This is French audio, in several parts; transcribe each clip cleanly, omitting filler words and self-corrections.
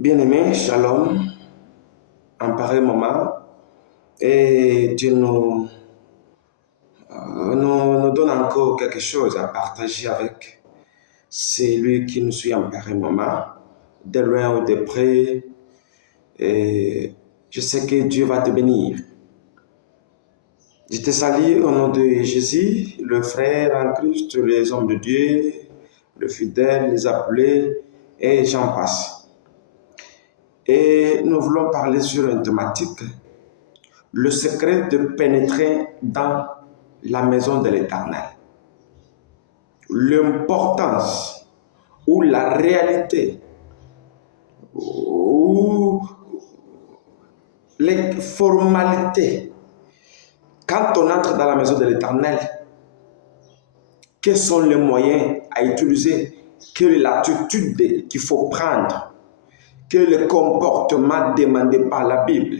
Bien-aimés, shalom, en pareil moment, et Dieu nous donne encore quelque chose à partager avec celui qui nous suit en pareil moment, de loin ou de près. Et je sais que Dieu va te bénir. Je te salue au nom de Jésus, le frère en Christ, les hommes de Dieu, le fidèle, les appelés, et j'en passe. Et nous voulons parler sur une thématique, le secret de pénétrer dans la maison de l'Éternel. L'importance ou la réalité ou les formalités quand on entre dans la maison de l'Éternel. Quels sont les moyens à utiliser? Quelle est l'attitude qu'il faut prendre? Quel est le comportement demandé par la Bible?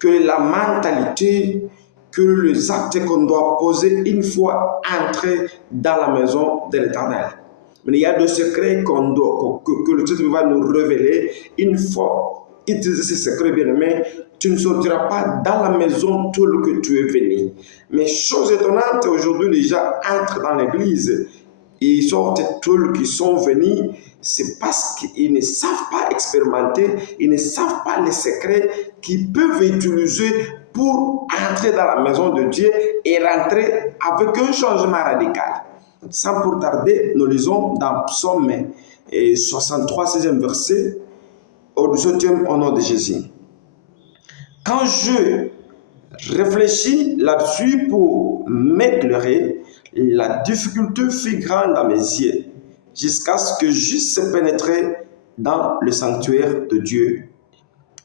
Quelle est la mentalité, que les actes qu'on doit poser une fois entré dans la maison de l'Éternel? Mais il y a des secrets que le Seigneur va nous révéler. Une fois utilisé ces secrets, bien-aimés, tu ne sortiras pas dans la maison telle que tu es venu. Mais chose étonnante, aujourd'hui, les gens entrent dans l'église et ils sortent tels qu'ils sont venus. C'est parce qu'ils ne savent pas expérimenter, ils ne savent pas les secrets qu'ils peuvent utiliser pour entrer dans la maison de Dieu et rentrer avec un changement radical. Sans pour tarder, nous lisons dans Psaume 63, 16e verset, au 17e au nom de Jésus. Quand je réfléchis là-dessus pour m'éclairer, la difficulté fut grande dans mes yeux, jusqu'à ce que j'eusse pénétré dans le sanctuaire de Dieu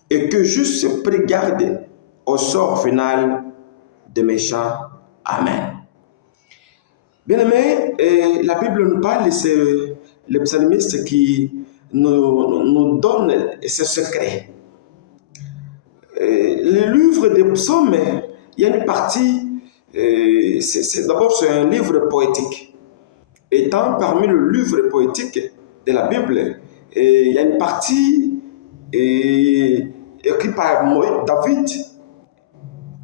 et que j'eusse pris garde au sort final des méchants. Amen. Bien-aimés, la Bible nous parle, c'est le psalmiste qui nous donne ce secret. Le livre des psaumes, il y a une partie, d'abord c'est un livre poétique. Étant parmi le livre poétique de la Bible, il y a une partie écrite par David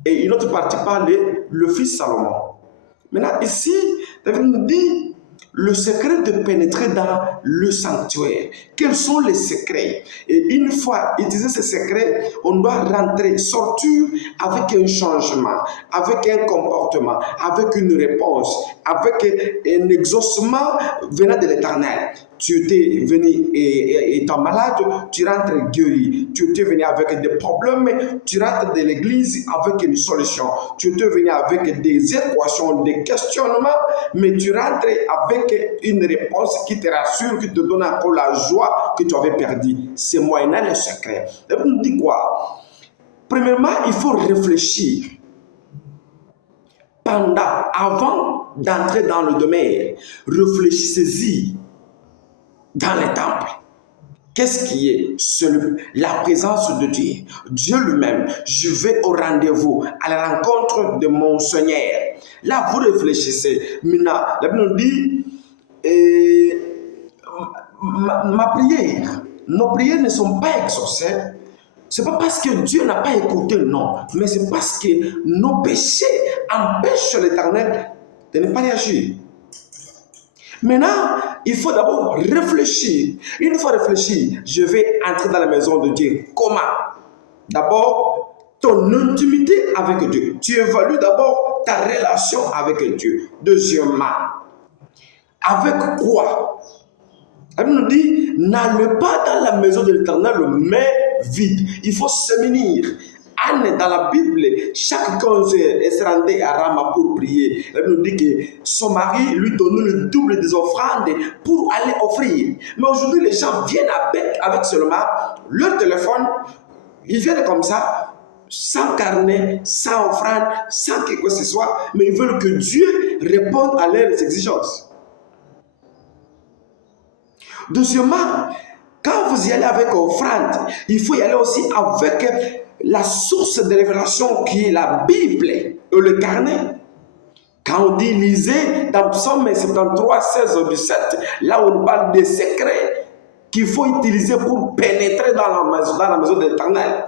et une autre partie par le fils Salomon. Maintenant ici, David nous dit le secret de pénétrer dans le sanctuaire. Quels sont les secrets? Et une fois utilisé ces secrets, on doit rentrer, sortir avec un changement, avec un comportement, avec une réponse, avec un exaucement venant de l'Éternel. Tu étais venu étant malade, tu rentres guéri. Tu étais venu avec des problèmes, tu rentres de l'église avec une solution. Tu étais venu avec des équations, des questionnements, mais tu rentres avec une réponse qui te rassure, qui te donne encore la joie que tu avais perdue. C'est moyennant le secret. Et vous me dites quoi? Premièrement, il faut réfléchir. Avant d'entrer dans le domaine, réfléchissez-y dans les temples. Qu'est-ce qui est? La présence de Dieu. Dieu lui-même. Je vais au rendez-vous, à la rencontre de mon Seigneur. Là, vous réfléchissez. Maintenant, la Bible nous dit, ma prière, nos prières ne sont pas exaucées. Ce n'est pas parce que Dieu n'a pas écouté, non. Mais c'est parce que nos péchés empêchent l'Éternel de ne pas réagir. Maintenant, il faut d'abord réfléchir. Une fois réfléchi, je vais entrer dans la maison de Dieu. Comment? D'abord, ton intimité avec Dieu. Tu évalues d'abord ta relation avec Dieu. Deuxièmement, avec quoi? Elle nous dit, n'allez pas dans la maison de l'Éternel main vide. Il faut se munir. Anne, dans la Bible, chaque fois elle se rendait à Rama pour prier. Elle nous dit que son mari lui donnait le double des offrandes pour aller offrir. Mais aujourd'hui, les gens viennent avec seulement leur téléphone. Ils viennent comme ça, sans carnet, sans offrande, sans quelque chose que ce soit. Mais ils veulent que Dieu réponde à leurs exigences. Deuxièmement, quand vous y allez avec offrande, il faut y aller aussi avec la source de révélation qui est la Bible et le carnet. Quand on dit lisez dans Psaume 73, 16 au 17, là où on parle des secrets qu'il faut utiliser pour pénétrer dans la maison de l'Éternel.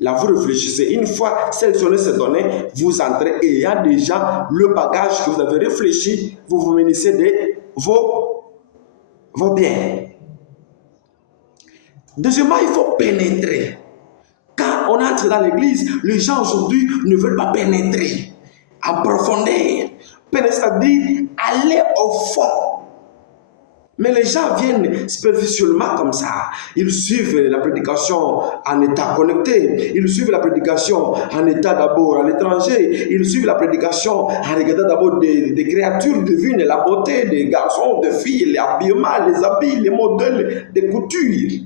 Là, vous réfléchissez. Une fois cette journée s'est donnée, vous entrez et il y a déjà le bagage que vous avez réfléchi. Vous vous munissez de vos biens. Deuxièmement, il faut pénétrer. Quand on entre dans l'église, les gens aujourd'hui ne veulent pas pénétrer en profondeur. Pénétrer, c'est-à-dire aller au fond. Mais les gens viennent superficiellement comme ça. Ils suivent la prédication en état connecté. Ils suivent la prédication en état d'abord à l'étranger. Ils suivent la prédication en regardant d'abord des créatures divines, la beauté des garçons, des filles, les habillements, les habits, les modèles, des coutures.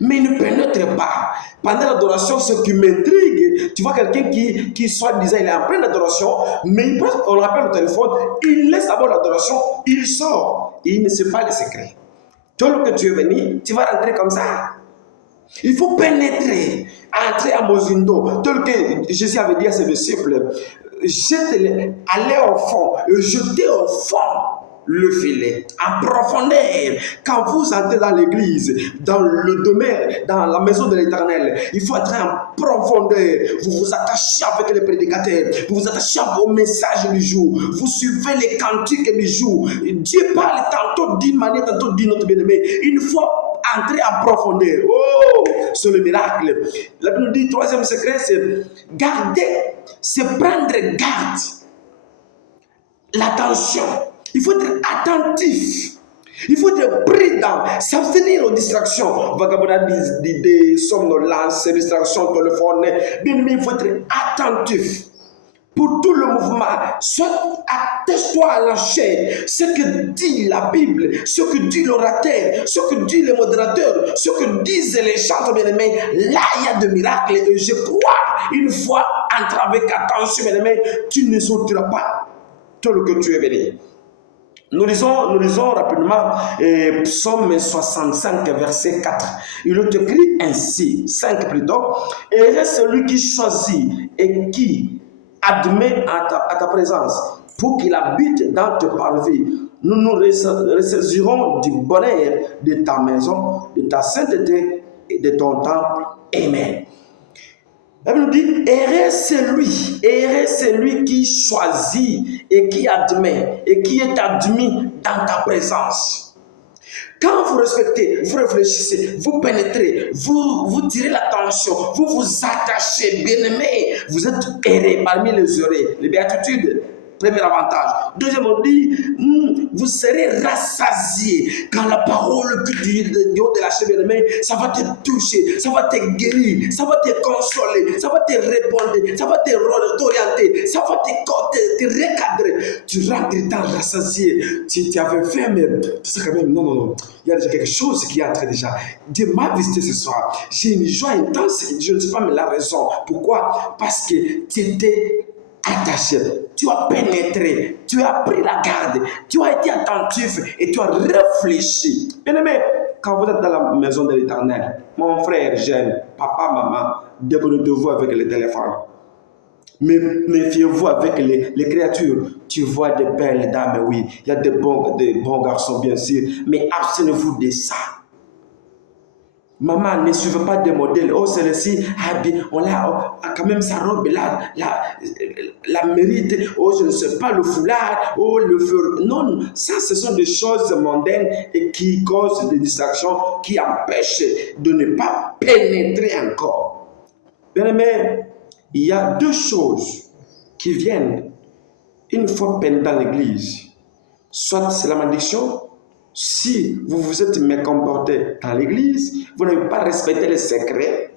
Mais il ne pénètre pas. Pendant l'adoration, ce qui m'intrigue, tu vois quelqu'un qui soi-disant, il est en pleine adoration, mais on l'appelle au téléphone, il laisse d'abord l'adoration, il sort. Et il ne sait pas les secrets. Toi, que tu es venu, tu vas rentrer comme ça. Il faut pénétrer, entrer à Mosindo. Tel que Jésus avait dit à ses disciples, jetez-les, allez au fond, jetez au fond le filet, en profondeur. Quand vous entrez dans l'église, dans le domaine, dans la maison de l'Éternel, il faut entrer en profondeur. Vous vous attachez avec les prédicateurs, vous vous attachez au message du jour, vous suivez les cantiques du jour. Dieu parle tantôt d'une manière, tantôt d'une autre, bien-aimé. Il faut entrer en profondeur. Oh, c'est le miracle. La Bible nous dit, troisième secret, c'est garder, c'est prendre garde. L'attention. Il faut être attentif. Il faut être prudent, s'abstenir aux distractions. Vagabondage d'idées, somnolence, distractions, téléphone. Bien, mais il faut être attentif pour tout le mouvement. Soit atteste-toi à la chair, ce que dit la Bible, ce que dit l'orateur, ce que dit le modérateur, ce que disent les chants, bien-aimés. Là, il y a des miracles et je crois, une fois entre avec attention, bien-aimé, tu ne sortiras pas tel que tu es venu. Nous lisons rapidement Psaume 65, verset 4. Il est écrit ainsi, 5 plutôt. Et celui qui choisit et qui admet à ta présence pour qu'il habite dans tes parvis. Nous nous ressaisirons du bonheur de ta maison, de ta sainteté et de ton temple. Amen. La Bible nous dit, heureux celui qui choisit et qui admet et qui est admis dans ta présence. Quand vous respectez, vous réfléchissez, vous pénétrez, vous tirez l'attention, vous vous attachez, bien-aimé, vous êtes heureux parmi les heureux, les béatitudes. Premier avantage. Deuxième, on dit, vous serez rassasiés quand la parole du haut de la chair, ça va te toucher, ça va te guérir, ça va te consoler, ça va te répondre, ça va t'orienter, ça va te recadrer. Tu rentres dans rassasié. Tu avais fait, mais tu sais quand même, non. Il y a déjà quelque chose qui est entré déjà. Dieu m'a visité ce soir. J'ai une joie intense. Je ne sais pas mais la raison. Pourquoi? Parce que tu étais attaché, tu as pénétré, tu as pris la garde, tu as été attentif et tu as réfléchi. Bien-aimé, quand vous êtes dans la maison de l'Éternel, mon frère jeune, papa, maman, déconnectez-vous avec le téléphone. Mais méfiez-vous avec les créatures. Tu vois des belles dames, oui, il y a des bons garçons, bien sûr, mais abstenez-vous de ça. Maman, ne suivez pas des modèles. Oh, celle-ci, on a quand même sa robe là, la mérite. Oh, je ne sais pas, le foulard, oh, le feu. Non, ça, ce sont des choses mondaines et qui causent des distractions, qui empêchent de ne pas pénétrer encore. Bien aimé, il y a deux choses qui viennent une fois pénétré dans l'église. Soit c'est la malédiction. Si vous vous êtes mécomporté dans l'église, vous n'avez pas respecté les secrets,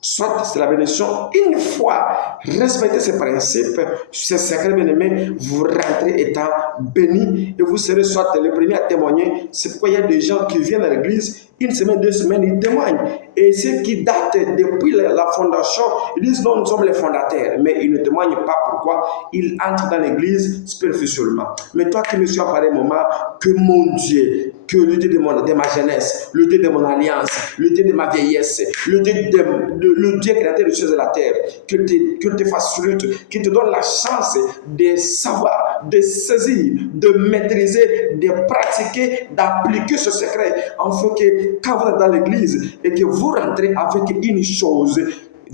soit c'est la bénédiction. Une fois respecté ces principes, ces secrets bien-aimés, vous rentrez étant béni et vous serez soit le premier à témoigner. C'est pourquoi il y a des gens qui viennent à l'église, une semaine, 2 semaines, ils témoignent. Et ceux qui datent depuis la fondation, ils disent non, nous sommes les fondateurs. Mais ils ne témoignent pas pourquoi ils entrent dans l'église superficiellement. Mais toi qui me suis à pareil moment, que mon Dieu, que le Dieu de ma jeunesse, le Dieu de mon alliance, le Dieu de ma vieillesse, le Dieu créateur des choses de la terre, qu'il te fasse fruit, qu'il te donne la chance de savoir, de saisir, de maîtriser, de pratiquer, d'appliquer ce secret, afin que quand vous êtes dans l'église et que vous rentrez avec une chose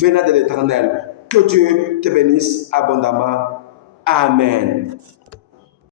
venant de l'Éternel, que Dieu te bénisse abondamment. Amen.